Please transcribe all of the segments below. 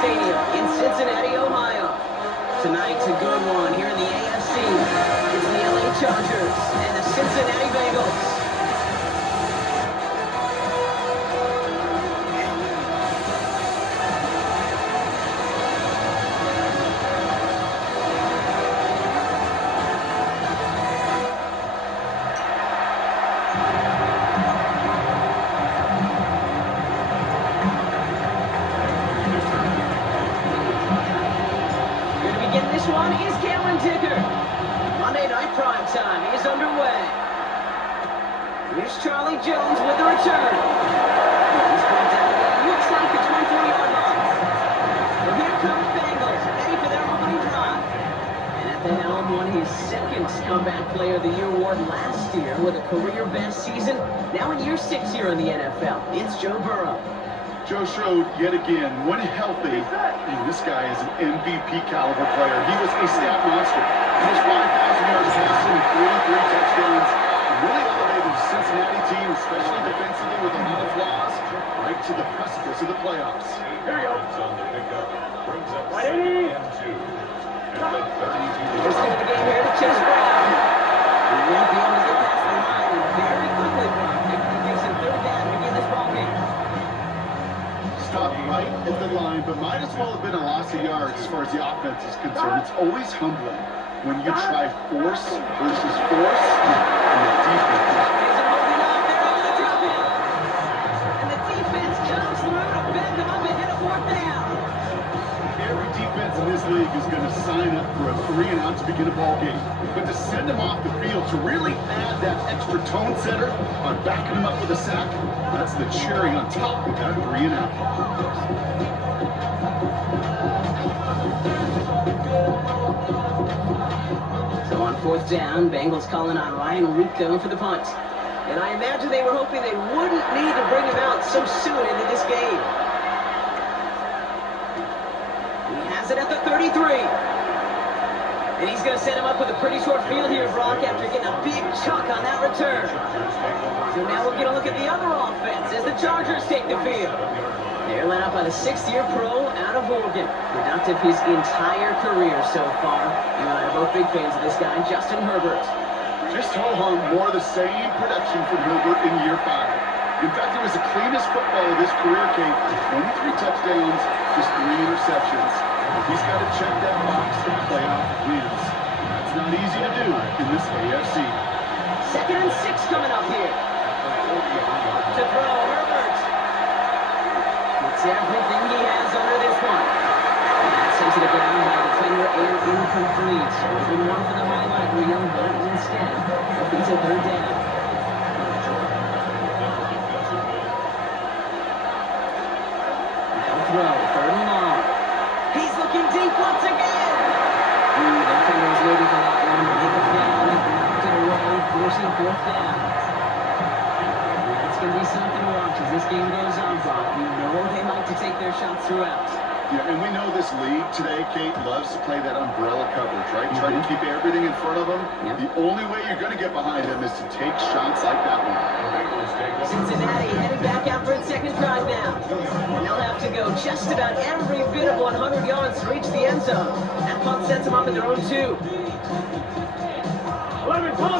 Stadium in Cincinnati, Ohio. Tonight's a good one here in the AFC. It's the LA Chargers and the Cincinnati Bengals. This one is Cameron Dicker. Monday Night Prime Time is underway. Here's Charlie Jones with the return. He's brought down to what looks like the 24-yard line. So here comes Bengals, ready for their opening drive. And at the helm won his second Comeback Player of the Year award last year with a career-best season. Now in year 6 here in the NFL, it's Joe Burrow. Joe showed yet again, when healthy, and this guy is an MVP caliber player. He was a stat monster. Almost 5,000 yards passing and 43 touchdowns. Really elevated the Cincinnati team, especially defensively with a lot of flaws, right to the precipice of the playoffs. Here we go. On the pickup, brings up 2nd and 2. And the 32. First thing of the game here to Chase Brown. He won't be able to get past the line very quickly, Brown. They're facing third down to begin this ball game. Stopped right at the line, but might as well have been a loss of yards as far as the offense is concerned. It's always humbling when you try force versus force and the defense. Isn't holding up, they're able to drop him. And the defense comes through to back him up and get a 4th down. Every defense in this league is going to sign up for a 3-and-out to begin a ball game. But to send him off the field, to really add that extra tone setter on backing him up with a sack, that's the cherry on top of that 3-and-out. So on 4th down, Bengals calling on Ryan Rico for the punt. And I imagine they were hoping they wouldn't need to bring him out so soon into this game. He has it at the 33. And he's going to set him up with a pretty short field here, Brock, after getting a big chunk on that return. So now we're going to look at the other offense as the Chargers take the field. They're led up by the 6th-year pro out of Oregon. Productive his entire career so far. You and I are both big fans of this guy, Justin Herbert. Just ho-hum, more of the same production from Herbert in year 5. In fact, it was the cleanest football of his career, Kate. 23 touchdowns, just 3 interceptions. He's got to check that box and playoff wins. That's not easy to do in this AFC. 2nd and 6 coming up here. To throw, Herbert. It's everything he has under this one. That's sent to the ground by the defender and incomplete. Hoping one for the highlight reel, but instead, it's a 3rd down. Now throw, 3rd and long. He's looking deep once again. The defender was waiting for that one to make a play on it. Knocked it away, forcing 4th down. That's going to be something to watch as this game goes on, Brock. You know they like to take their shots throughout. Yeah, and we know this league today, Kate, loves to play that umbrella coverage, right? Try to keep everything in front of them. The only way you're going to get behind them is to take shots like that one. Cincinnati heading back out for its 2nd drive now. And they'll have to go just about every bit of 100 yards to reach the end zone. That punt sets them up in their own 2.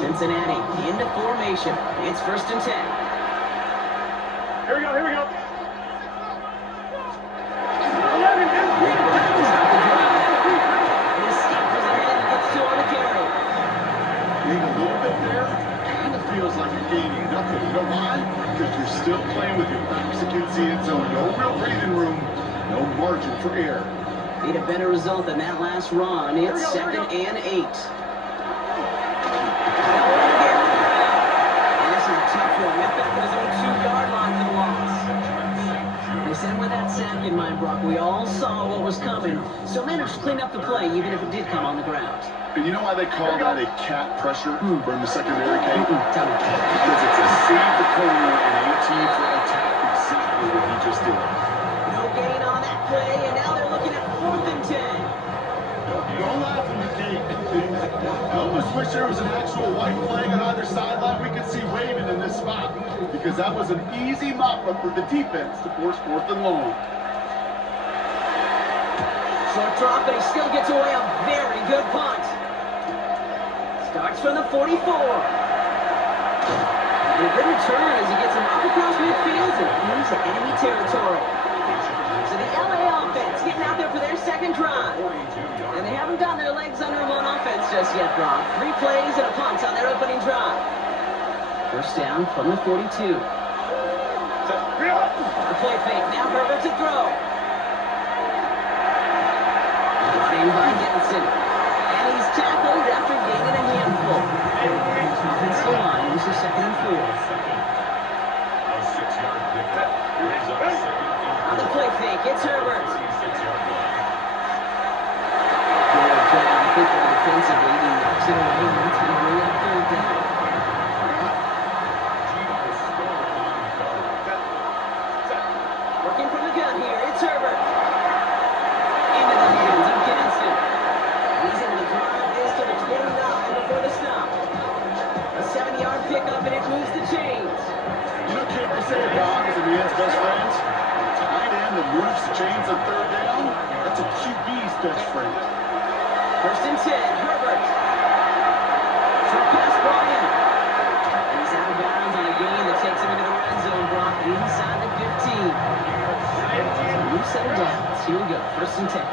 Cincinnati into formation. It's 1st and 10. Here we go, here we go. Feels like you're gaining nothing. You know why? Because you're still playing with your backs against the end zone. No real breathing room. No margin for error. Need a better result than that last run. It's 2nd and 8. And this is a tough one. Right back to his own 2-yard line for the loss. They said with that sack in mind, Brock, we all saw what was coming. So managed to clean up the play, even if it did come on the ground. And you know why they call that a cat pressure from the secondary, Kate? Tell me. Because it's a C for corner and AT for attack. Exactly what he just did. No gain on that play, and now they're looking at 4th and 10. Don't laugh at me, Kate. I almost wish there was an actual white flag on either sideline we could see waving in this spot. Because that was an easy mop-up for the defense to force 4th and long. Short drop, and he still gets away a very good punt. Starts from the 44. And a good return as he gets him up across midfield and into enemy territory. So the LA offense getting out there for their second drive. And they haven't gotten their legs under them on offense just yet, Brock. 3 plays and a punt on their opening drive. First down from the 42. The play fake, now Herbert to throw. Brought in by Denson. And he's tackled after gaining a handful. Offensive line uses 2nd and 4. A 6-yard pickup. Brings up 2nd and 4. On the play fake, it's Herbert. 36-yard line. Good job football defensively. He knocks it away and it's going to bring up 3rd down. Working from the gun here, it's Herbert. Into the hands of Denson. He's able to drive this to the 29 before the stop. A 7-yard pickup and it moves the chains. You know, Kate, they say a dog is a man's best friend. A tight end that moves the chains on 3rd down, that's a QB's best friend. First and 10, Herbert. Short pass brought in. And he's out of bounds on a gain that takes him into the red zone, Brock, inside the 15. We've settled down. Here we go. First and 10.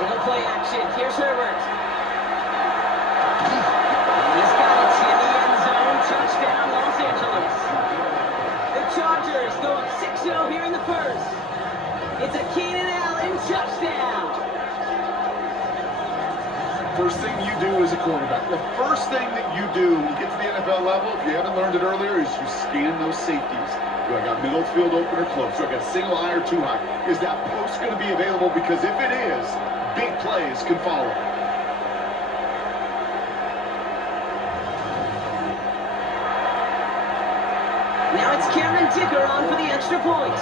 Little play action. Here's Herbert. And he's got it in the end zone. Touchdown, Los Angeles. The Chargers go up 6-0 here in the first. It's a Keenan Allen touchdown. First thing you do as a quarterback, the first thing that you do when you get to the NFL level, if you haven't learned it earlier, is you scan those safeties. Do I got middle field open or close? Do I got single high or 2 high? Is that post going to be available? Because if it is, big plays can follow. Now it's Cameron Dicker on for the extra point.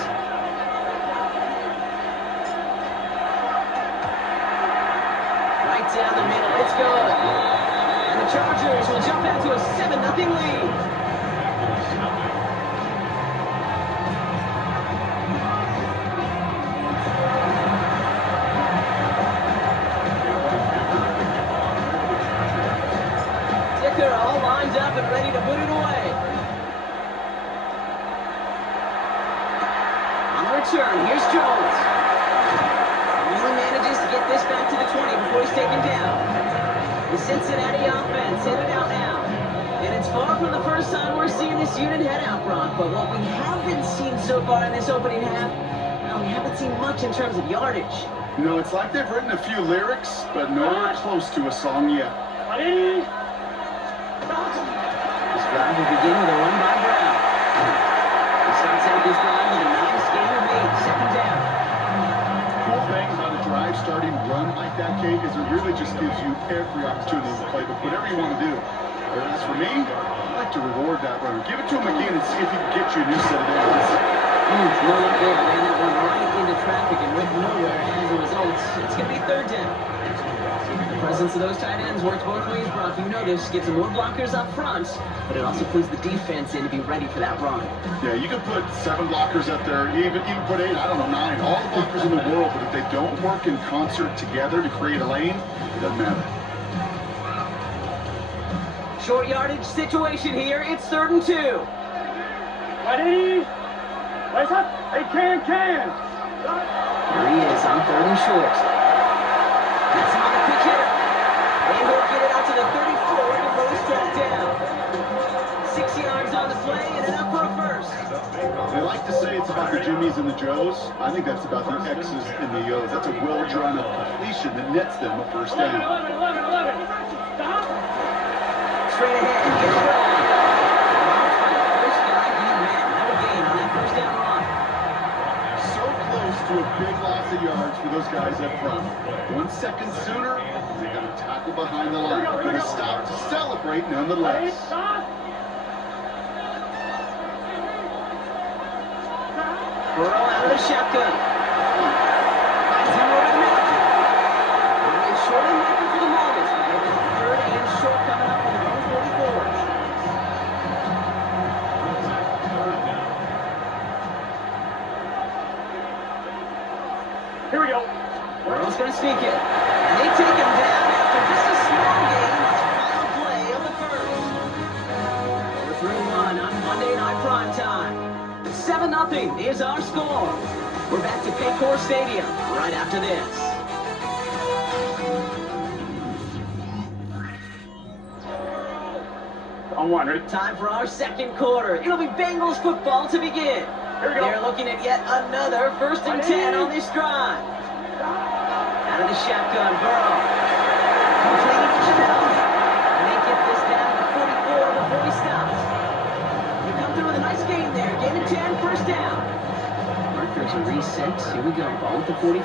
Right down the middle, it's good. And the Chargers will jump out to a 7-0 lead. Dicker all lined up and ready to put it away. On the return, here's Jones. He only manages to get this back to the 20 before he's taken down. The Cincinnati offense headed out now. And it's far from the first time we're seeing this unit head out, Brock. But what we haven't seen so far in this opening half, well, we haven't seen much in terms of yardage. You know, it's like they've written a few lyrics, but nowhere close to a song yet. This drive will begin with a run by Brown. He starts out this drive with a nice gain of 8, 2nd down. Cool thing about a drive starting run like that, Kate, is it really just gives you every opportunity to play whatever you want to do. Whereas for me, I like to reward that runner. Give it to him again and see if he can get you a new set of downs. No luck there. Ran that one right into traffic and went nowhere. As a result, it's going to be 3rd down. The presence of those tight ends works both ways, Brock. You know this. Gives them more blockers up front, but it also puts the defense in to be ready for that run. Yeah, you can put 7 blockers up there, even put 8, I don't know, 9, all the blockers in the world, but if they don't work in concert together to create a lane, it doesn't matter. Short yardage situation here. It's 3rd and 2. Ready? Wait up! Hey, can! Here he is on 3rd and short. That's him on the quick hitter. And he'll get it out to the 34 before he's struck down. 6 yards on the play and enough for a first. They like to say it's about the Jimmies and the Joes. I think that's about the X's and the O's. That's a well-drawn-up completion that nets them a first down. 11. Stop! Straight ahead, here's Brown. Brown's for the first guy he met. No gain on that first down run. So close to a big loss of yards for those guys up front. 1 second sooner, they got a tackle behind the line. Going to stop to celebrate nonetheless. Burrow out of the shotgun. Finds him over the middle. It's short and making for the moment. They've got 3rd and short coming up from their own 44. Here we go. Burrow's going to sneak it. And they take him down after just a small gain on the final play of the first. We're 3-1 on Monday Night Primetime. 7-0 is our score. We're back to Paycor Stadium right after this. On one, ready? Time for our second quarter. It'll be Bengals football to begin. Here we go. They're looking at yet another 1st and 10 on this drive. Out of the shotgun, Burrow. Completed to the middle. And they get this down to 44 before he stops. They come through with a nice gain there. Gain of 10, first down. Markers are reset. Here we go. Ball at the 44.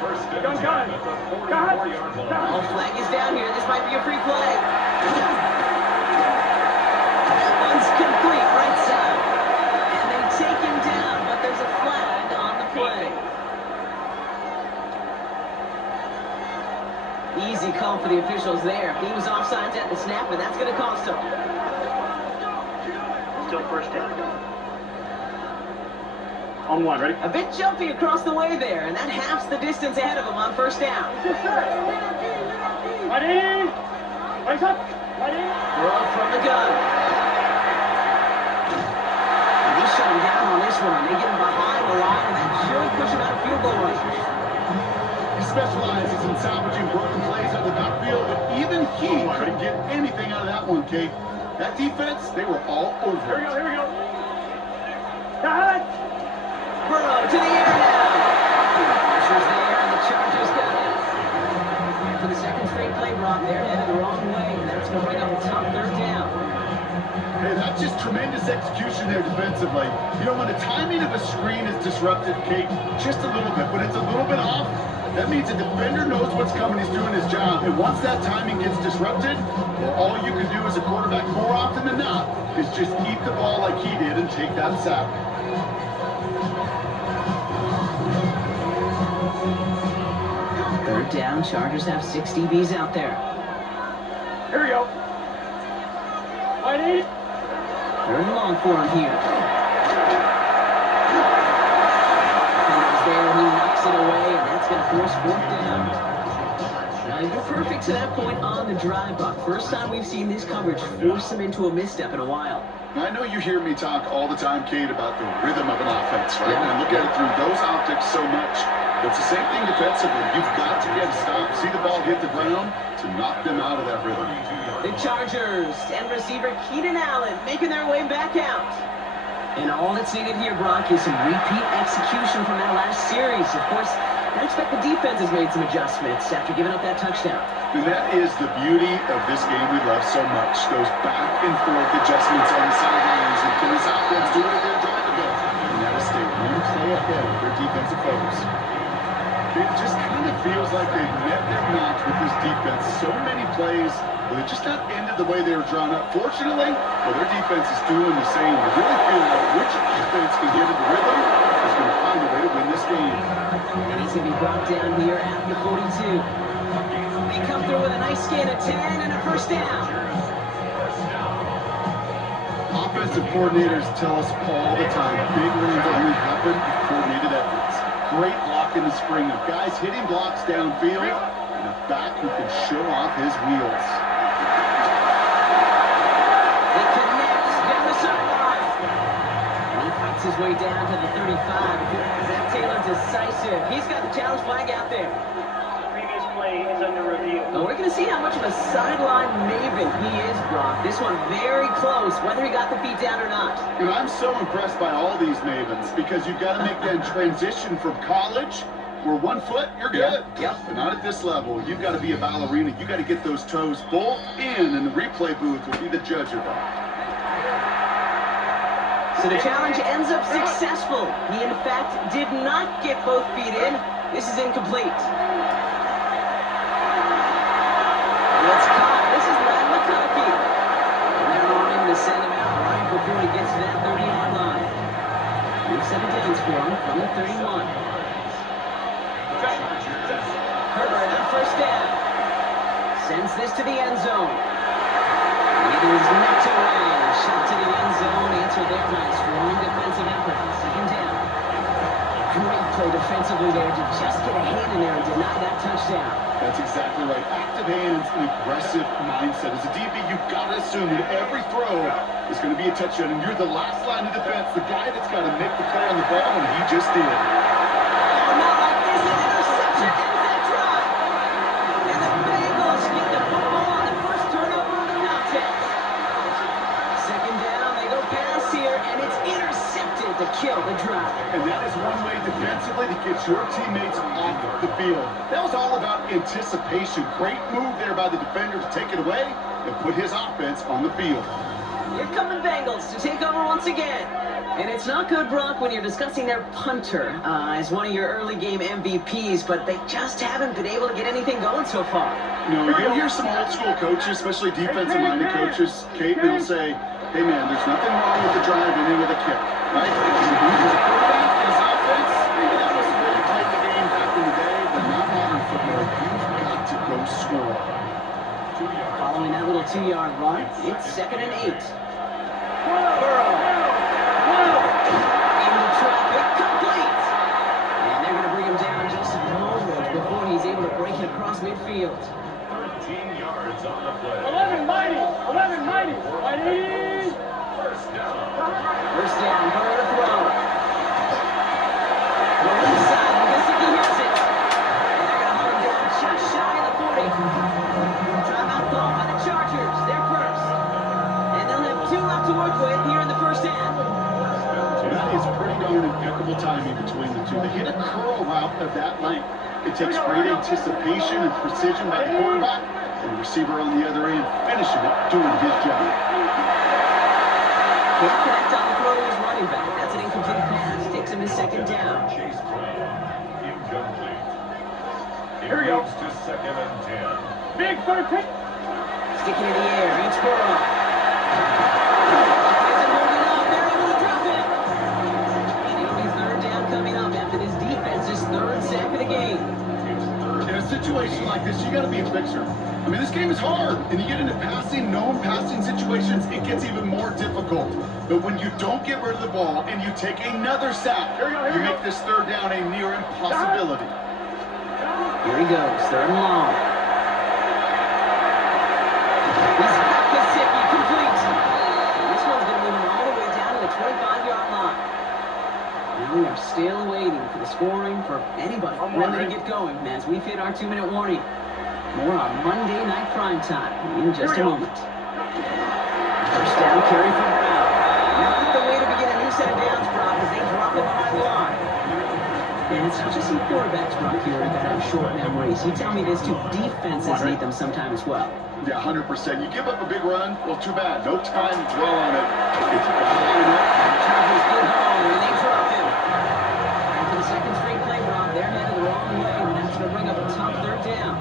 First and Gun, 10 gun. at the Gun. 44-yard line. Oh, flag is down here. This might be a free play. One's complete, right side. And they take him down, but there's a flag on the play. Easy call for the officials there. He was offsides at the snap, and that's going to cost him. Still first down. On one, ready? A bit jumpy across the way there, and that halves the distance ahead of him on first down. Ready? Raise up. Ready? Burrow from the gun. And they shut him down on this one. They get him behind the line, and that should push him out of field goal range. He specializes in salvaging broken plays out of the backfield, but even he couldn't get anything out of that one, Kate. That defense, they were all over Here we it. go, here we go. Cut! Burrow to the air now. Pressure's there, and the Chargers got it. And for the second straight play, Brock, they're headed the wrong way. That's going to bring up a tough third down. Hey, that's just tremendous execution there defensively. You know, when the timing of a screen is disrupted, Kate, just a little bit, when it's a little bit off, that means the defender knows what's coming, he's doing his job. And once that timing gets disrupted, well, all you can do as a quarterback more often than not is just eat the ball like he did and take that sack. Third down, Chargers have 6 DBs out there. Here we go. Ready? Third and long for him here. Defender's there, he knocks it away, and that's going to force 4th down. Now, you're perfect to that point on the drive, Buck. First time we've seen this coverage force him into a misstep in a while. Now, I know you hear me talk all the time, Kate, about the rhythm of an offense, right? Yeah. And I look at it through those optics so much. It's the same thing defensively. You've got to get a stop, see the ball hit the ground to knock them out of that rhythm. The Chargers and receiver Keenan Allen making their way back out. And all that's needed here, Brock, is some repeat execution from that last series. Of course, I expect the defense has made some adjustments after giving up that touchdown. And that is the beauty of this game we love so much. Those back and forth adjustments on the sidelines. And can this offense do it if they're driving to go? And that is stay one play ahead of their defensive foes. It just kind of feels like they've met their match with this defense. So many plays, but it just not ended the way they were drawn up. Fortunately, well, their defense is doing the same. I really feel like which offense can get into rhythm is going to find a way to win this game. And he's going to be brought down here at the 42. They come through with a nice gain of 10 and a first down. Offensive coordinators tell us all the time, big wins only happen with coordinated efforts. Great block in the spring of guys hitting blocks downfield and a back who can show off his wheels. It connects down the sideline. And he fights his way down to the 35. Zach Taylor decisive. He's got the challenge flag out there. Previous play is under review. Well, we're going to see how much of a sideline maven he is, Brock. This one very close, whether he got the feet down or not. And I'm so impressed by all these mavens because you've got to make that transition from college where 1 foot, you're good. Yep. But not at this level. You've got to be a ballerina. You've got to get those toes both in, and the replay booth will be the judge of that. So the challenge ends up successful. He, in fact, did not get both feet in. This is incomplete. It's caught. This is Matt McConkey. And they're on him to send him out right before he gets to that 30-yard line. We've set it downs for him from the 31. Herbert on first down. Sends this to the end zone. It is knocked away. Shot to the end zone. Answered there by a strong defensive effort. Second down. Great play defensively there to just get a hand in there and deny that touchdown. That's exactly right. Active hands and aggressive mindset. As a DB, you've got to assume that every throw is going to be a touchdown, and you're the last line of defense, the guy that's got to make the play on the ball, and he just did. Oh, not like this. An interception ends that drive. And the Bengals get the football on the first turnover of the contest. Second down, they go pass here, and it's intercepted to kill the drive. And that is one way defensively to get your teammates off the field. That was all about anticipation. Great move there by the defender to take it away and put his offense on the field. Here come the Bengals to take over once again. And it's not good, Brock, when you're discussing their punter as one of your early game MVPs, but they just haven't been able to get anything going so far. No, you'll hear some old school coaches, especially defensive-minded coaches, Kate, they'll say, hey man, there's nothing wrong with the drive ending with a kick, right? His quarterback, his offense, maybe that was the way he played the game back in the day, but not modern football. You've got to go score. Following that little 2-yard run, it's 2nd and 8. Burrow. Into traffic, complete. And they're going to bring him down just a moment before he's able to break it across midfield. 13 yards on the play. 11 mighty. First down. First down, Burrow to throw. Throw inside, and Gesicki hits it. And they're going to hold him down just shy of the 40. Timeout call by the Chargers. They're first. And they'll have 2 left to work with here in the first half. That is pretty darn impeccable timing between the two. They hit a curl route of that length. It takes great anticipation and precision by the quarterback, and the receiver on the other end finishing it, doing his job. Can't connect on the throw to his running back. That's an incomplete pass. Takes him to 2nd down. Chase play. Incomplete. Here we go. Moves to 2nd and 10. Big third pick. Sticking in the air. It's Burrow. Isn't holding up. They're able to drop it. And it'll be 3rd down coming up after this defense's 3rd sack of the game. In a situation like this, you got to be a fixer. I mean, this game is hard, and you get into known passing situations, it gets even more difficult. But when you don't get rid of the ball and you take another sack, you make this 3rd down a near impossibility. Here he goes. 3rd and long. He's got Gesicki complete. And this one's going to move him all the way down to the 25-yard line. Now we are still waiting for the scoring for anybody really to get going as we've hit our 2-minute warning. More on Monday Night Primetime in just a moment. First down carry for Brown. Not the way to begin a new set of downs, Brock, as they drop it behind the line. And it's not just some quarterbacks, Brock, here that have short memories. You tell me this too, defenses need them sometime as well. Yeah, 100%. You give up a big run, well, too bad. No time to dwell on it. If you got to line up, The Chargers get home and they drop him. And for the 2nd straight play, Brock, they're headed the wrong way, and that's going to bring up a tough 3rd down.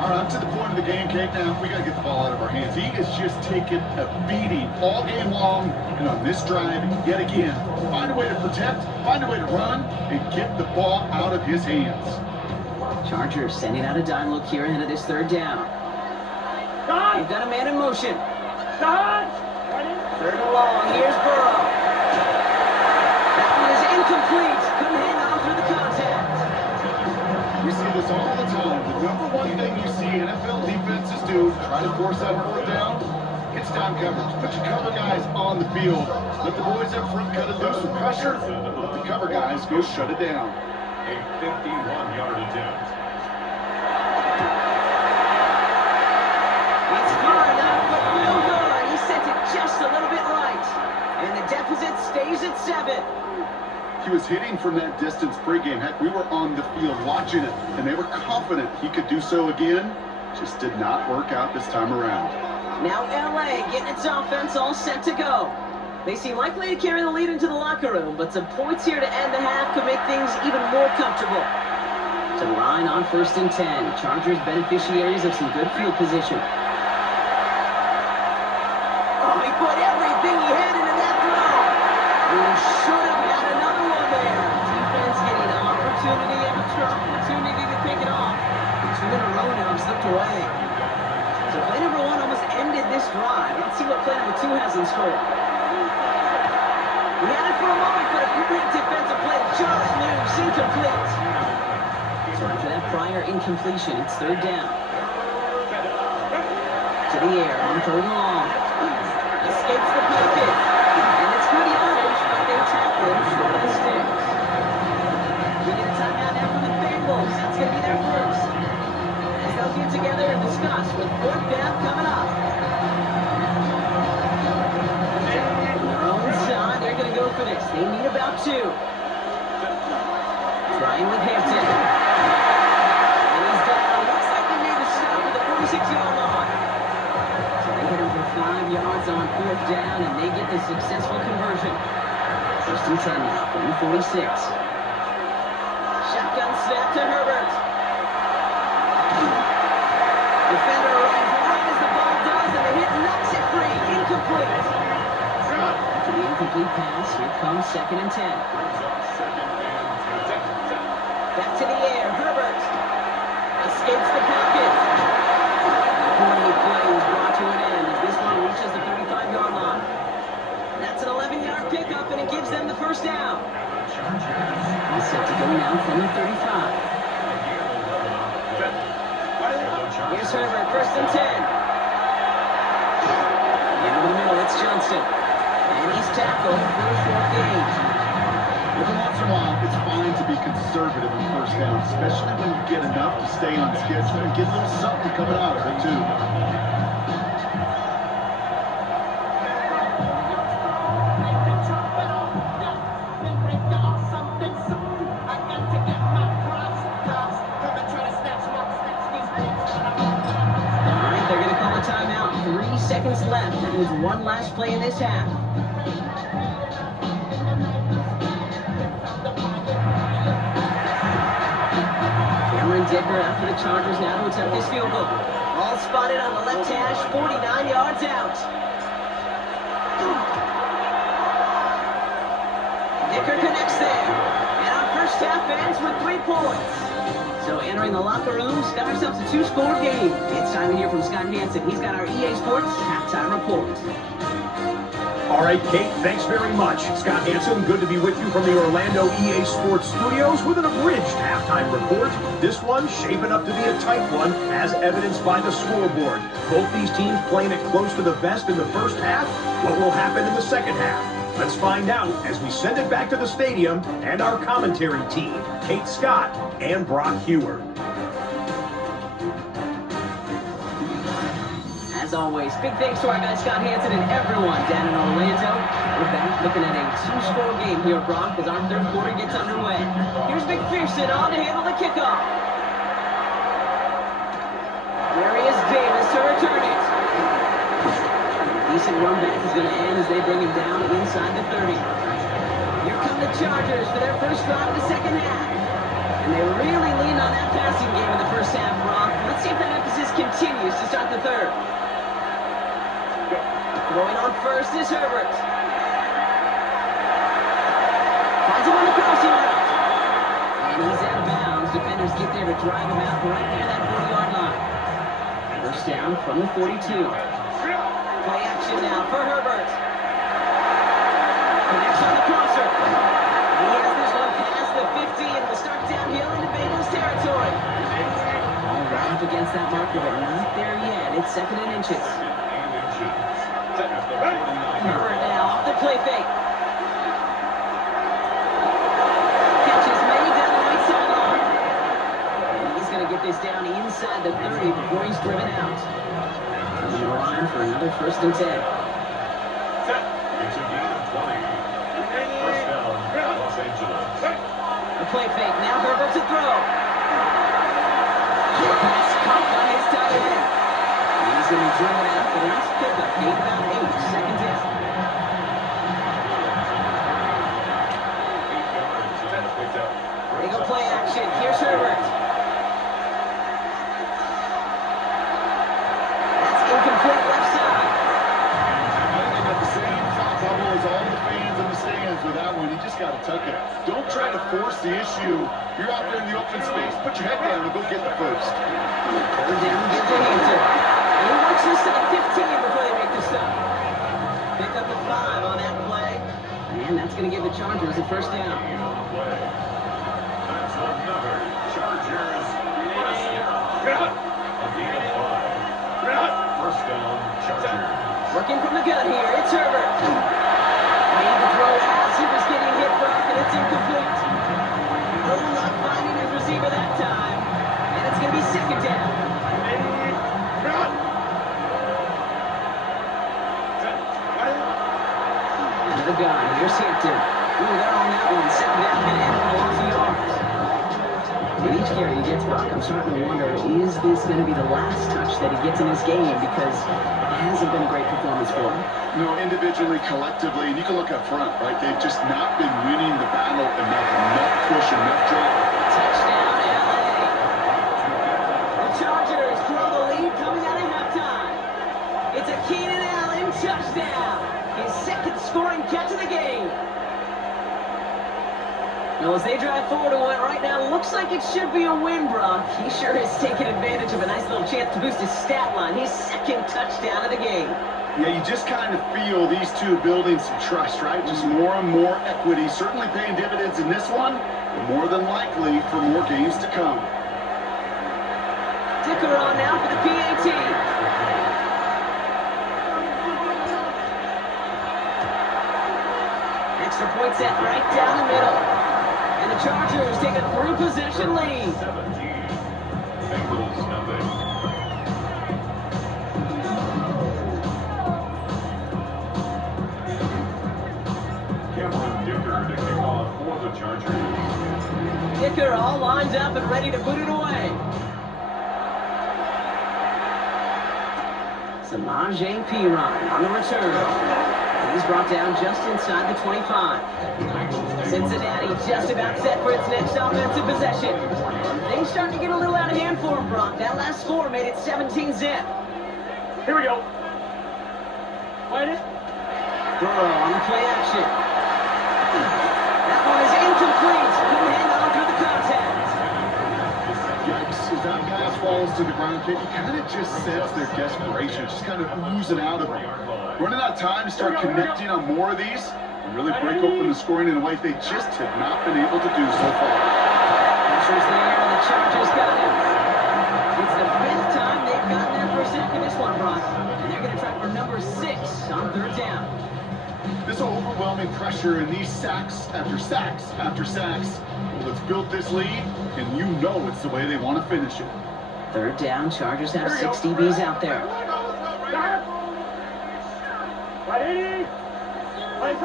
all right, up to the point of the game, Kate, now we got to get the ball out of our hands. He has just taken a beating all game long, and on this drive, yet again, find a way to protect, find a way to run, and get the ball out of his hands. Chargers sending out a dime look here ahead of this 3rd down. They've got a man in motion. 3rd and long. Here's Burrow. That one is incomplete. Couldn't hang on through the contact. We see this all the time. The number one thing you see NFL defenses do, try to force that 4th down, it's time coverage. Put your cover guys on the field. Let the boys up front cut it loose with pressure. Let the cover guys go shut it down. A 51-yard attempt. It's far enough, but no good. He sent it just a little bit right. And the deficit stays at 7. He was hitting from that distance pregame. Heck, we were on the field watching it, and they were confident he could do so again. Just did not work out this time around. Now LA getting its offense all set to go. They seem likely to carry the lead into the locker room, but some points here to end the half could make things even more comfortable. To the line on 1st and 10. Chargers beneficiaries of some good field position. Oh, he put everything he had into that throw. He should have had another one there. Defense getting opportunity after opportunity to pick it off. 2 in a row now slipped away. So play number 1 almost ended this drive. Let's see what play number 2 has in store. He had it for a moment, but a great defensive play just moves incomplete. So after that prior incompletion, it's third down. To the air on third and long. Escapes the pocket. And it's good yardage, but they tackle him short of the sticks. We get a timeout now from the Bengals. That's going to be their first. As they'll get together and discuss with fourth down coming up. On their own side, they're going to go for this. They need about two. Trying with Hampton. And he's down. Looks like they made the stop at the 46-yard line. So they hit him for 5 yards on fourth down, and they get the successful conversion. First and 10 now from the 46. Shotgun snap to Herbert. Defender runs right as the ball does, and the hit knocks it free. Incomplete. After the incomplete pass, here comes second and 10. Back to the air, Herbert. Escapes the pocket. The great play was brought to an end as this one reaches the 35-yard line. That's an 11-yard pickup, and it gives them the first down. He's set to go now from the 35. Here's Herbert, first and 10. Into the middle, it's Johnson. And he's tackled for a short gain. Every once in a while, it's fine to be conservative in first down, especially when you get enough to stay on schedule and get a little something coming out of it, too. Timeout, 3 seconds left, and with one last play in this half. Cameron Dicker after the Chargers now to attempt this field goal. All spotted on the left hash, 49 yards out. Dicker connects there, and our first half ends with 3 points. So entering the locker room, got ourselves a 2-score game. It's time to hear from Scott Hansen. He's got our EA Sports halftime report. All right, Kate, thanks very much. Scott Hansen, good to be with you from the Orlando EA Sports Studios with an abridged halftime report. This one shaping up to be a tight one, as evidenced by the scoreboard. Both these teams playing it close to the vest in the first half. What will happen in the second half? Let's find out as we send it back to the stadium and our commentary team, Kate Scott and Brock Hewer. As always, big thanks to our guy Scott Hansen and everyone down in Orlando. We're back looking at a 2-score game here, Brock, as our third quarter gets underway. Here's McPherson on to handle the kickoff. Darius Davis to return it. Decent run back is going to end as they bring him down inside the 30. Here come the Chargers for their first drive of the second half. And they really leaned on that passing game in the first half, Brock. Let's see if that emphasis continues to start the third. Throwing on first is Herbert. Finds him on the crossing route. And he's out of bounds. Defenders get there to drive him out right near that 40-yard line. First down from the 42. Play action now for Herbert. Connects on the crosser. He has this one past the 50 and will start downhill into Bengals territory. All right up against that marker, but not there yet. It's second and inches. Herbert now off the play fake. Catch is made down the right sideline. And he's going to get this down inside the 30 before he's driven out. On the line for another first and 10. It's a gain of 20. First down, Los Angeles. A play fake, now Herbert to throw. Short pass caught by his tight end. And he's going to be driven out for the next pickup. Gain about 8, second down. 8 yards picked up. They go play action, here's Herbert. Incomplete left side. I think they got the same thought bubble as all the fans in the stands with that one. You just got to tuck it. Don't try to force the issue. You're out there in the open space. Put your head down and go get the first. Third down, give to Hampton. And he works this to the 15 before they make the stop. Pick up a 5 on that play. And And that's going to give the Chargers a first down. That's another Chargers first down. A gain of 5. First down, Chargers. Working from the gun here, it's Herbert. Made the throw as he was getting hit, Brock, and it's incomplete. No luck finding his receiver that time. And it's going to be second down. Into the gun, here's Hampton. Ooh, they're on that one. Second down, and a loss of yards. With each carry he gets, Brock, I'm starting to wonder, is this going to be the last touch that he gets in this game? Because it hasn't been a great performance for him. No, individually, collectively, and you can look up front, right? They've just not been winning the battle enough push, enough drop. Touchdown, LA. The Chargers grow the lead coming out of halftime. It's a Keenan Allen touchdown. His second scoring catch of the game. Well, as they drive forward to what right now looks like it should be a win, Brock. He sure has taken advantage of a nice little chance to boost his stat line. His second touchdown of the game. Yeah, you just kind of feel these two building some trust, right? Just more and more equity, certainly paying dividends in this one, but more than likely for more games to come. Dicker on now for the PAT. Extra point set right down the middle. And the Chargers take a 3-possession lead. 17. Bengals nothing. Cameron Dicker to kick off for the Chargers. Dicker all lined up and ready to boot it away. Samaje Perine on the return. He's brought down just inside the 25. Cincinnati just about set for its next offensive possession. Things starting to get a little out of hand for him, Brock. That last score made it 17-zip. Here we go. Fight it. Burrow on the play action. That one is incomplete. Couldn't hang on through the contact. Yikes, as that pass falls to the ground, you kind of just sense their desperation, just kind of oozing out of them. Running out of time to start connecting on more of these and really break open the scoring in a way they just have not been able to do so far. Pressure's there, and the Chargers got him. It's the 5th time they've gotten their first sack in this one, Brock. And they're going to try for number 6 on 3rd down. This overwhelming pressure and these sacks after sacks after sacks, well, it's built this lead, and you know it's the way they want to finish it. 3rd down, Chargers have 6 DBs out there. Fight it. Fight it.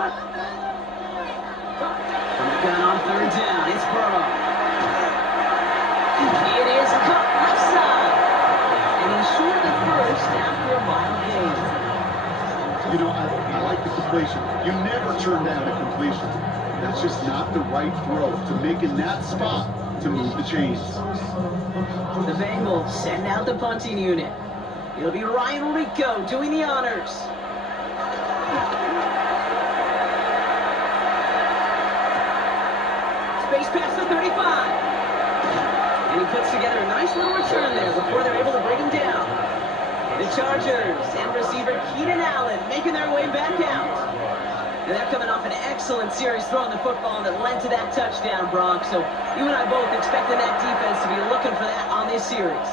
From the gun on 3rd down, it's Burrow. It is cut left side. And he's short of the first after a mile gain. You know, I like the completion. You never turn down a completion. That's just not the right throw to make in that spot to move the chains. The Bengals send out the punting unit. It'll be Ryan Rico doing the honors. Space past the 35. And he puts together a nice little return there before they're able to bring him down. The Chargers and receiver Keenan Allen making their way back out. And they're coming off an excellent series throwing the football that led to that touchdown, Brock. So you and I both expecting that defense to be looking for that on this series.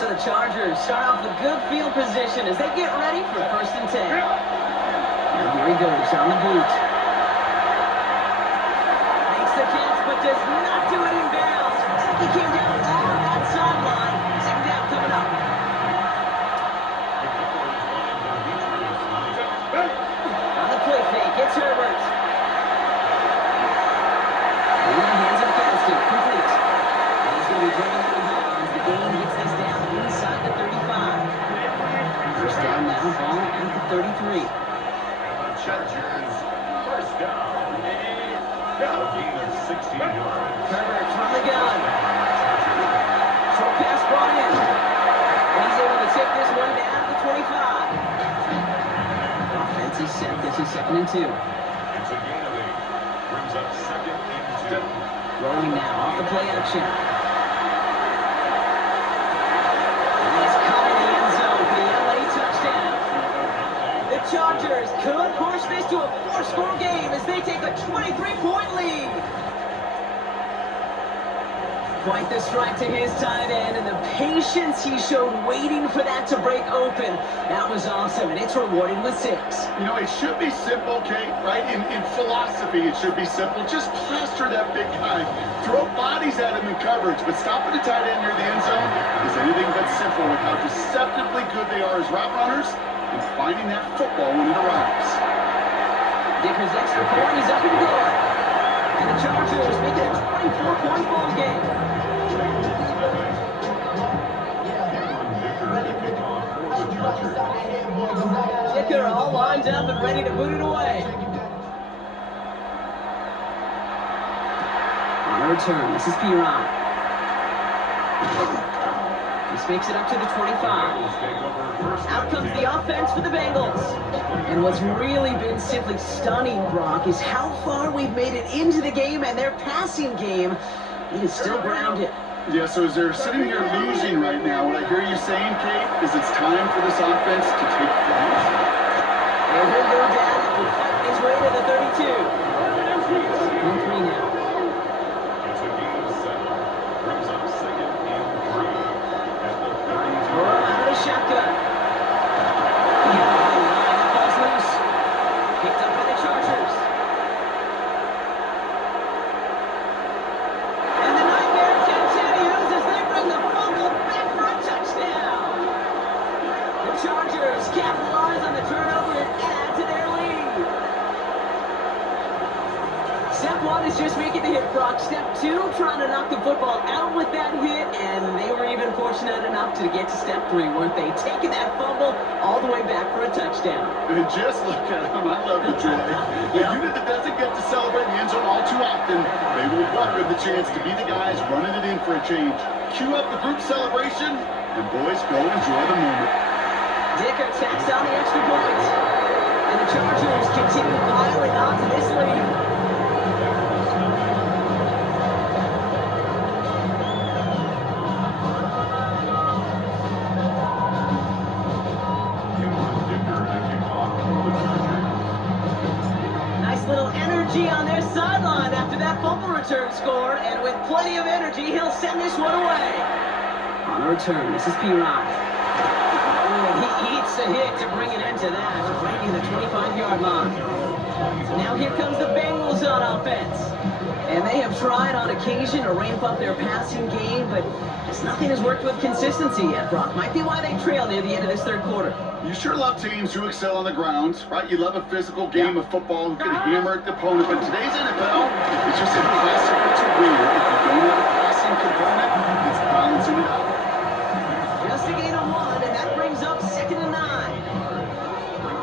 So the Chargers start off with good field position as they get ready for 1st and 10. And here he goes on the boot. Makes the catch, but does not do it in bounds. Looks like he came down on that sideline. 2nd down coming up. On the play fake, it's Herbert. In the hands of Gaston, complete. And he's going to be driven out of bounds. The game gets this down inside the 35. First down now, ball at the 33. Chargers first down. A gain of 16 yards. Herbert from the gun. Short pass brought in. And he's able to take this one down to the 25. Offense is set. This is 2nd and 2. It's a gain of 8. Brings up 2nd and 2. Rolling now off the play action. And he's caught in the end zone for the LA touchdown. The Chargers could push this to a 4-score game as they take a 23-point lead. Quite the strike to his tight end, and the patience he showed waiting for that to break open. That was awesome, and it's rewarded with 6. You know, it should be simple, Kate, right? In philosophy, it should be simple. Just plaster that big guy. Throw bodies at him in coverage, but stopping the tight end near the end zone is anything but simple with how deceptively good they are as route runners and finding that football when it arrives. Dicker's extra point is up and good. And the Chargers make it a 24-point ball game. Dicker all lined up and ready to boot it away. On the return, this is Piron. This makes it up to the 25. Out comes the offense for the Bengals. And what's really been simply stunning, Brock, is how far we've made it into the game, and their passing game, it is still grounded. Yeah, so as they're sitting here losing right now, what I hear you saying, Kate, is it's time for this offense to take flight. And he'll go down and fight his way to the 32. 3 now. It's a gain of 7. Brings up 2nd and 3 at the 32. Out of the shotgun. That ball's loose. Picked up by the Chargers. And the nightmare continues as they bring the fumble back for a touchdown. The Chargers capitalize on the turnover and add to their lead. Step 1 is just making the hit, Brock. Step 2, trying to knock the football out with that hit, and they were even fortunate enough to get to step 3, weren't they? Taking that fumble all the way back for a touchdown. And just look at him. I love the joy. The unit that doesn't get to celebrate in the end zone all too often, they will welcome the chance to be the guys running it in for a change. Cue up the group celebration, and boys, go enjoy the moment. Dicker tacks on the extra point. And the Chargers continue piling onto this lead. Nice little energy on their sideline after that fumble return scored, and with plenty of energy, he'll send this one away. On the return, this is Piron. He eats a hit to bring it into that, right near the 25-yard line. So now here comes the Bengals on offense. And they have tried on occasion to ramp up their passing game, but just nothing has worked with consistency yet, Brock. Might be why they trail near the end of this third quarter. You sure love teams who excel on the ground, right? You love a physical game of football who can hammer the opponent, but today's NFL, it's just impossible to win if you don't have a passing component that's balancing it out. Just a gain of 1, and that brings up 2nd and 9.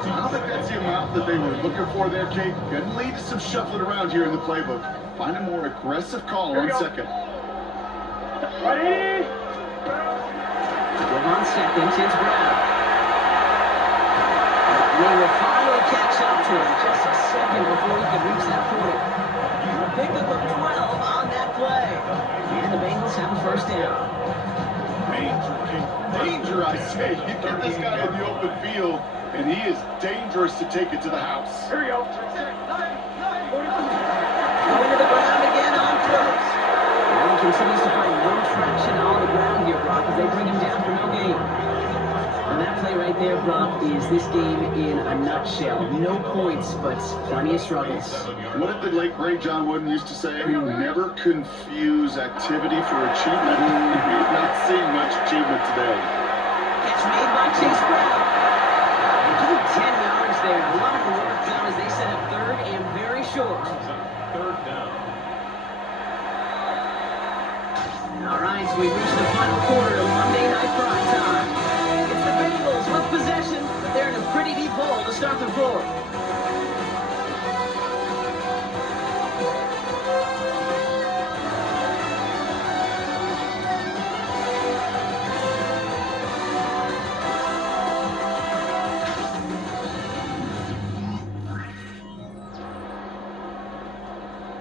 I don't think that's the amount that they were looking for there, Kate. Could lead to some shuffling around here in the playbook. Find a more aggressive call on 2nd. Ready? On 2nd, it's Brown. They will finally catch up to him just a second before he could reach that 40. Pickup of 12 on that play. And the Bengals have a first down. Danger, King. Danger, I say. You get this guy in the open field, and he is dangerous to take it to the house. Here we go. Going to the ground again on first. And he continues to find no traction on the ground here, Brock, as they bring him down for no gain. And that play right there, Brock, is this game in a nutshell. No points, but plenty of struggles. What did the late, great John Wooden used to say? Never confuse activity for achievement. We've not seen much achievement today. Catch made by Chase Brown. And give him 10 yards there. A lot of work done as they set up 3rd and very short. 3rd down. All right, so we've reached the final quarter of Monday Night Prime Time. It's the Bengals with possession, but they're in a pretty deep hole to start the fourth.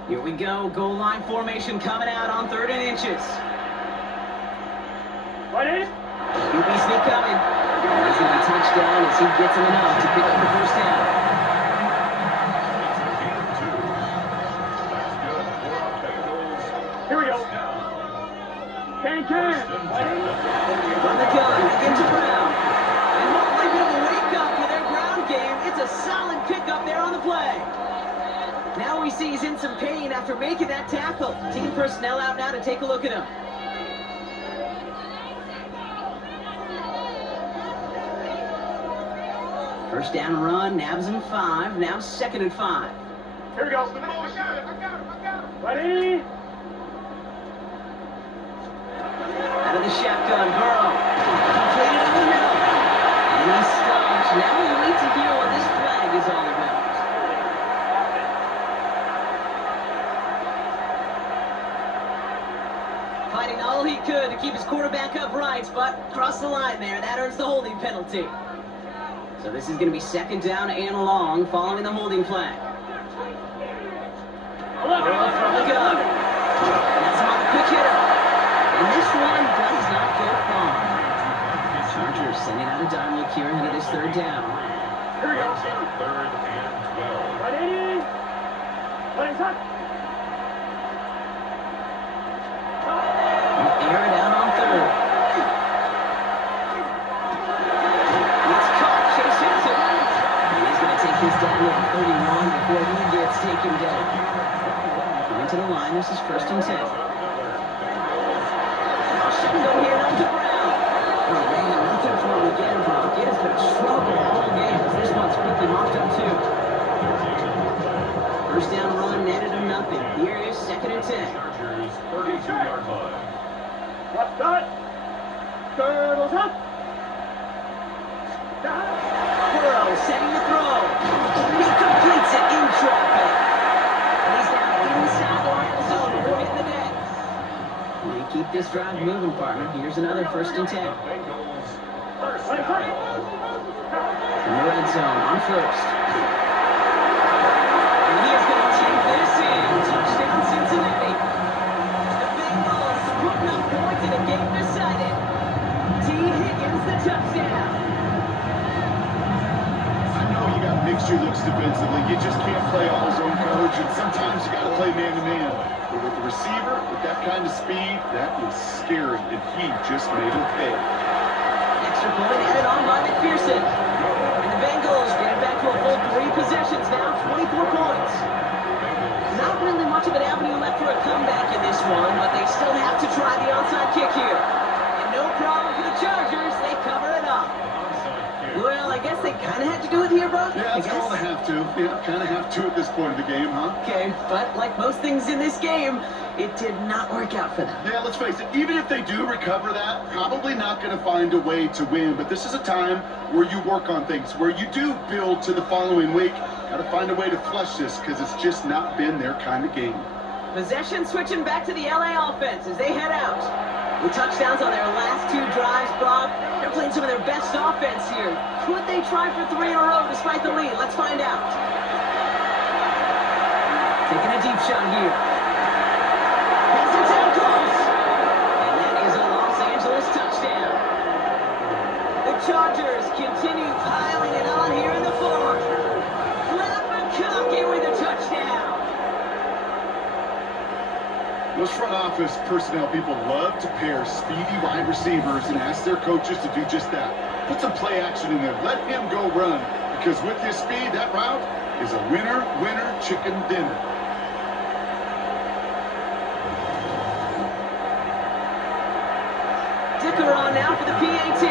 Here we go, goal line formation coming out on 3rd and inches. Ready? QB sneak coming. And he's going to be touchdown as he gets him enough to pick up the first down. From the gun, again to Brown. And hopefully a bit of a wake-up for their ground game. It's a solid pickup there on the play. Now we see he's in some pain after making that tackle. Team personnel out now to take a look at him. First down run, nabs him 5, now 2nd and 5. Here we go. Ready? Out of the shotgun, Burrow. Completed in the middle. And he stops. Now we wait to hear what this flag is all about. Fighting all he could to keep his quarterback upright, but crossed the line there. That earns the holding penalty. So this is going to be 2nd down and long following the holding flag. Burrow from the gun. That's him on the quick hitter. And this one does not go far. Chargers sending out a dime look here ahead of this 3rd down. Here we go. 3rd and 12. Ready? Ready, set. Air it out on 3rd. It's caught. Chase hits it. And he's going to take this down to 31 before he gets taken down. Coming to the line, this is 1st and 10. Go here now to Brown. Oh man, nothing for him again, Brock. It has been a struggle all game as this one's quickly mopped up too. First down run, netted him nothing. Here is 2nd and 10. Chargers 32-yard line. What's that? Turtles up. Burrow setting the throw. He completes it in traffic. And he's down inside the red zone before hitting the net. We keep this drive moving, partner. Here's another 1st and 10. Bengals first down. In the red zone on 1st. And he is going to take this in. Touchdown, Cincinnati. The Bengals putting up points in a game decided. T. Higgins, the touchdown. I know you got mixture looks defensively. You just can't play all zone coverage, and sometimes you got to play man-to-man. But with the receiver, with that kind of speed, that is scary, and he just made him pay. Extra point added on by McPherson. And the Bengals get it back to a full 3 possessions now, 24 points. Not really much of an avenue left for a comeback in this one, but they still have to try the onside kick here. And no problem for the Chargers, they cover it up. Well, I guess they kind of had to do it here, bro. Yeah, it's kind of have to. Yeah, kind of have to at this point of the game, huh? Okay, but like most things in this game, it did not work out for them. Yeah, let's face it, even if they do recover that, probably not going to find a way to win. But this is a time where you work on things, where you do build to the following week. Got to find a way to flush this because it's just not been their kind of game. Possession switching back to the LA offense as they head out. With touchdowns on their last 2 drives, Bob, they're playing some of their best offense here. Could they try for 3 in a row despite the lead? Let's find out. Taking a deep shot here. Makes it down close. And that is a Los Angeles touchdown. The Chargers continue piling it on here in the 4th. Brad McConkey with a touchdown. Those front office personnel people love to pair speedy wide receivers and ask their coaches to do just that. Put some play action in there. Let him go run. Because with his speed, that route is a winner, winner, chicken dinner. Dicker on now for the PAT.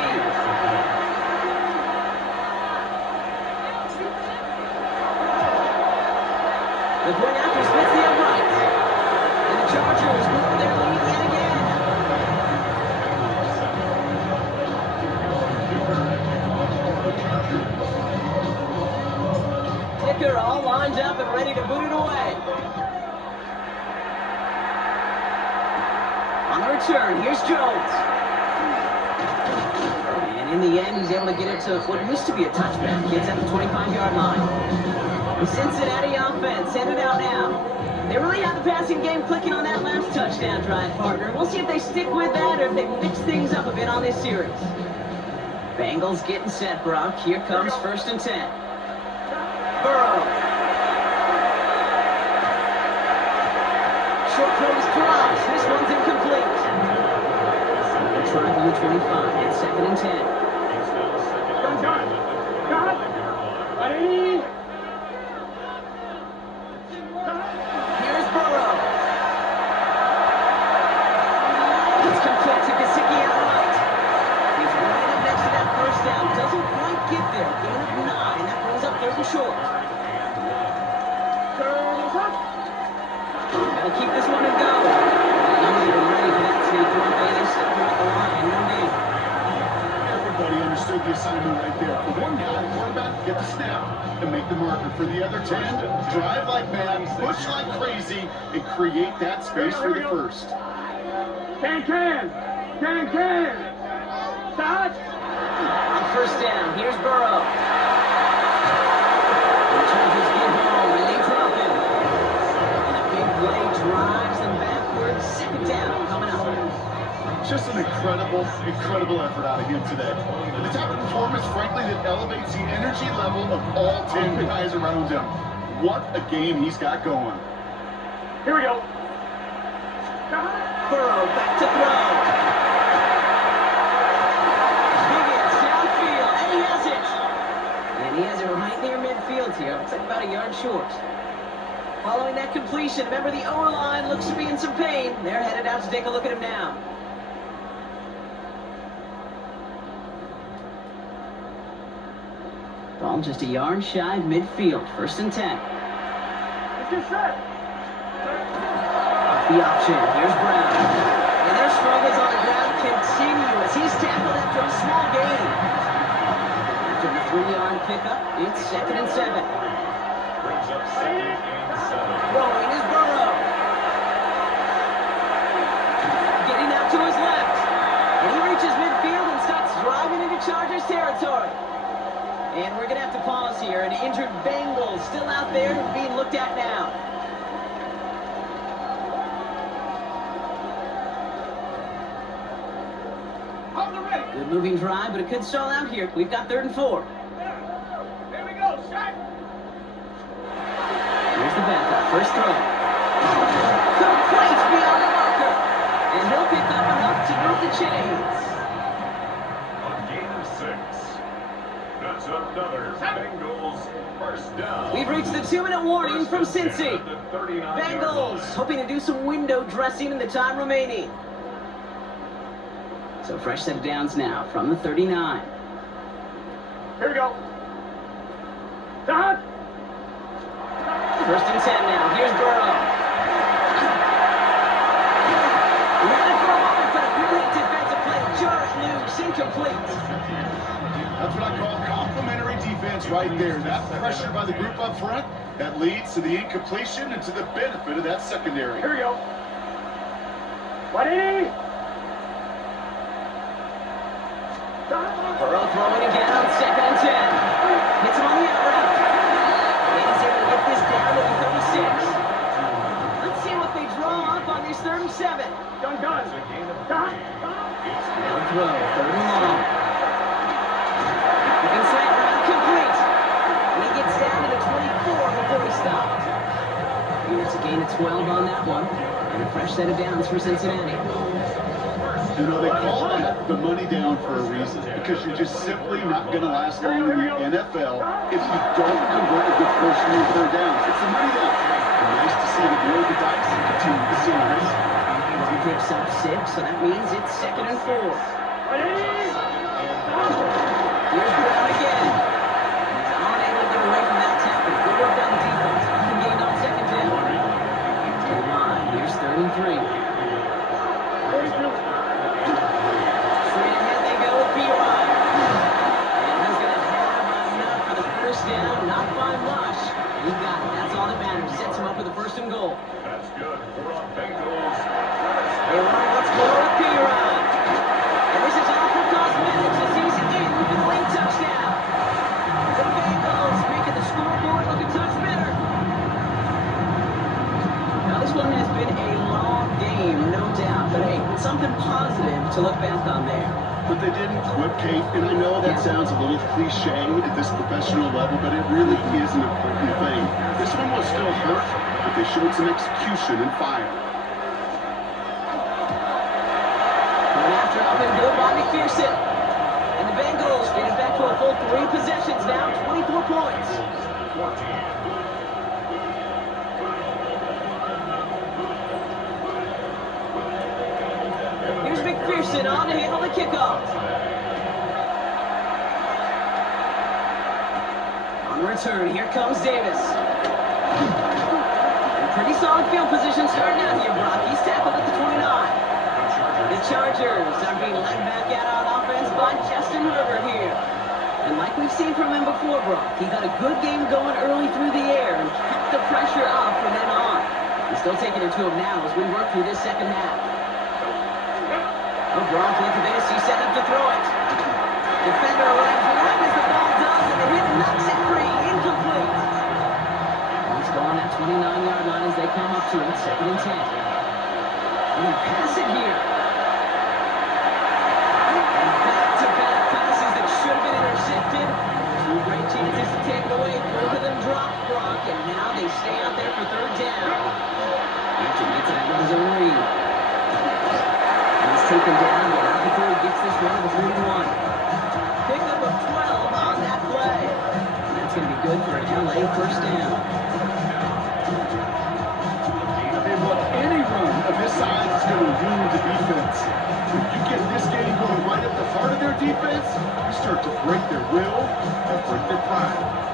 The point after splits the uprights. And the Chargers grow their lead yet again. Dicker all lined up and ready to boot it away. On the return, here's Jones. And in the end, he's able to get it to what used to be a touchback. Gets at the 25-yard line. The Cincinnati offense send it out now. They really have the passing game clicking on that last touchdown drive, partner. We'll see if they stick with that or if they mix things up a bit on this series. Bengals getting set, Brock. Here comes 1st and 10. Burrow. Short throw is crossed. This one's incomplete. the 25. It's 2nd and 10. He's now second and 10 at the 25-yard line. Ready? Here's Burrow. It's complete to Gesicki out right. He's right up next to that first down. Doesn't quite get there. Gain of 9. That brings up 3rd and short. Turtles up. Gotta keep this one and go. Not even ready for that sneak one. They step him at the line. No gain. Everybody understood the assignment right there. For one guy, the quarterback, get the snap and make the marker. For the other 10, drive like mad, push like crazy, and create that space for the first. Can. Start. On 1st down, here's Burrow. The Chargers get home and they drop him. And a big play drives them backwards. 2nd down coming up. Just an incredible effort out of him today. And the type of performance, frankly, that elevates the energy level of all 10 guys around him. What a game he's got going. Here we go. Burrow back to throw. Higgins downfield, and he has it. And he has it right near midfield here. Looks like about a yard short. Following that completion, remember the O-line looks to be in some pain. They're headed out to take a look at him now. Ball just a yard shy of midfield. 1st and 10. Let's get set. The option. Here's Brown. And their struggles on the ground continue as he's tackled after a small gain. After the 3-yard pickup, it's 2nd and 7. Brings up 2nd and 7. Throwing is Burrow. Getting out to his left. And he reaches midfield and starts driving into Chargers territory. And we're going to have to pause here. An injured Bengals still out there being looked at now. Good moving drive, but it could stall out here. We've got 3rd and 4. Here we go. Shot. Here's the backup. First throw. Complete beyond the marker. And he'll pick up enough to move the chains. On gain of 6. That's another Bengals first down. We've reached the 2-minute warning from Cincy. At the 39-yard Bengals line. hoping to do some window dressing in the time remaining. So fresh set of downs now from the 39. Here we go. Start. 1st and 10 now. Here's Burrow. He had it for a moment, but a great defensive play. Jar it loose, incomplete. That's what I call complimentary defense right there. That pressure by the group up front, that leads to the incompletion and to the benefit of that secondary. Here we go. Ready? Burrow throwing again on 2nd and 10. Hits him on the out route. And he's able to get this down to the 36. Let's see what they draw up on this 3rd and 7. Done. It's a gain of 3. It's Now throw, 3rd and long. The inside route complete. And he gets down to the 24 before he stopped. And it's a gain of 12 on that one. And a fresh set of downs for Cincinnati. You know, they call that the money down for a reason, because you're just simply not going to last long in the NFL if you don't convert a good portion of your 3rd downs. It's the money down. Nice to see them roll the dice and continue the series. He picks up 6, so that means it's 2nd and 4. Ready? Here's Brown again. He's unable to get away from that tackle. Good work on the defense. Nothing gained on 2nd down. To the line. Here's 3rd and 3. Straight ahead they go with B-Rod. And he's going to have enough for the 1st down. Not by much. He got it. That's all that matters. Sets him up with the 1st and goal. That's good for our Bengals. They run once more with B-Rod. And this is all for cosmetics as he's in for the late touchdown. The Bengals making the scoreboard look a touch better. Now this one has been a long game, no doubt, but hey, something positive to look back on there. But they didn't quit, Kate, and I know that sounds a little cliche at this professional level, but it really is an important thing. This one will still hurt, but they showed some execution and fire. Going after up and good by McPherson. And the Bengals getting back to a full 3 possessions now, 24 points. 14. Here's McPherson on to handle the kickoff. On the return, here comes Davis. Pretty solid field position starting out here, Brock. He's tackled at the 29. The Chargers are being led back out on offense by Justin Herbert here. And like we've seen from him before, Brock, he got a good game going early through the air and kept the pressure up from then on. He's still taking it to him now as we work through this second half. Oh, Brock, look at this. He's set up to throw it. Defender arrives right as the ball does, and the hit knocks it free. Incomplete. He's gone at 29-yard line as they come up to it. 2nd and 10. And pass it here. And back-to-back passes that should have been intercepted. 2 great chances to take it away. Both of them dropped, Brock, and now they stay out there for 3rd down. Hampton gets it out of his own read. And he's taken down, but not before he gets this one to the 41. Pickup of 12 on that play. And that's going to be good for an LA 1st down. And look, any run of this size is going to ruin the defense. If you get this game going right at the heart of their defense, you start to break their will and break their pride.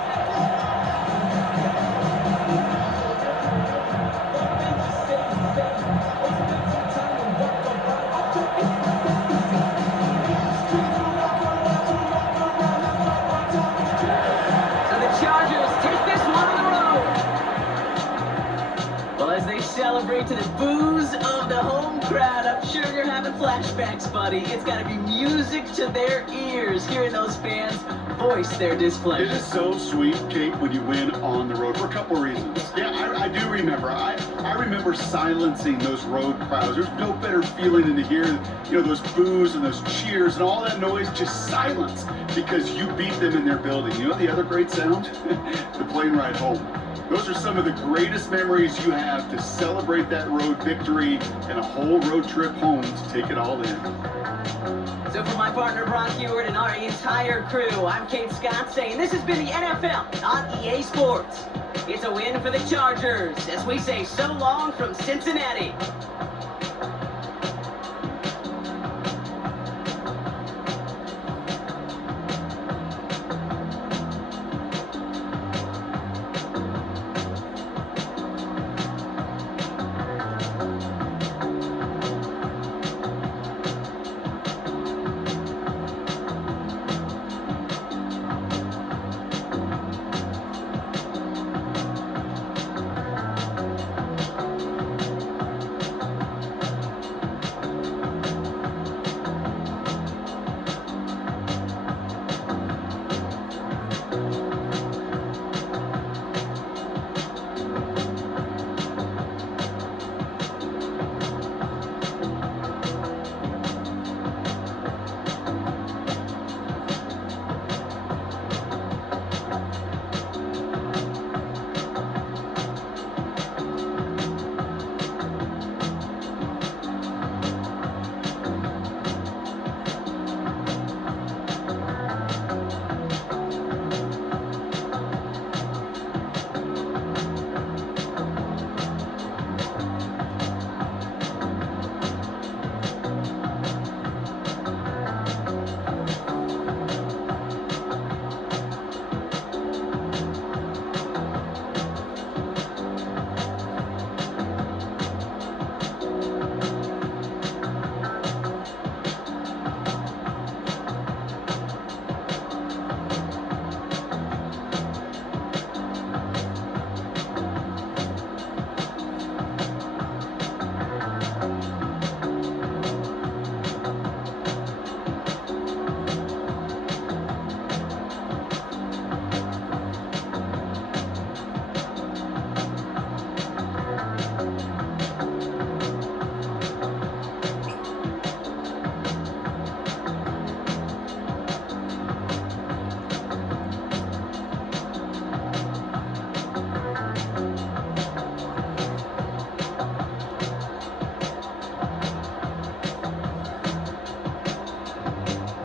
Celebrate to the boos of the home crowd. I'm sure you're having flashbacks, buddy. It's got to be music to their ears, hearing those fans voice their displeasure. It is so sweet, Kate, when you win on the road for a couple reasons. Yeah, I do remember. I remember silencing those road crowds. There's no better feeling than to hear, those boos and those cheers and all that noise just silence because you beat them in their building. You know the other great sound? The plane ride home. Those are some of the greatest memories you have to celebrate that road victory and a whole road trip home to take it all in. So for my partner Brock Heward and our entire crew, I'm Kate Scott saying this has been the NFL on EA Sports. It's a win for the Chargers as we say so long from Cincinnati.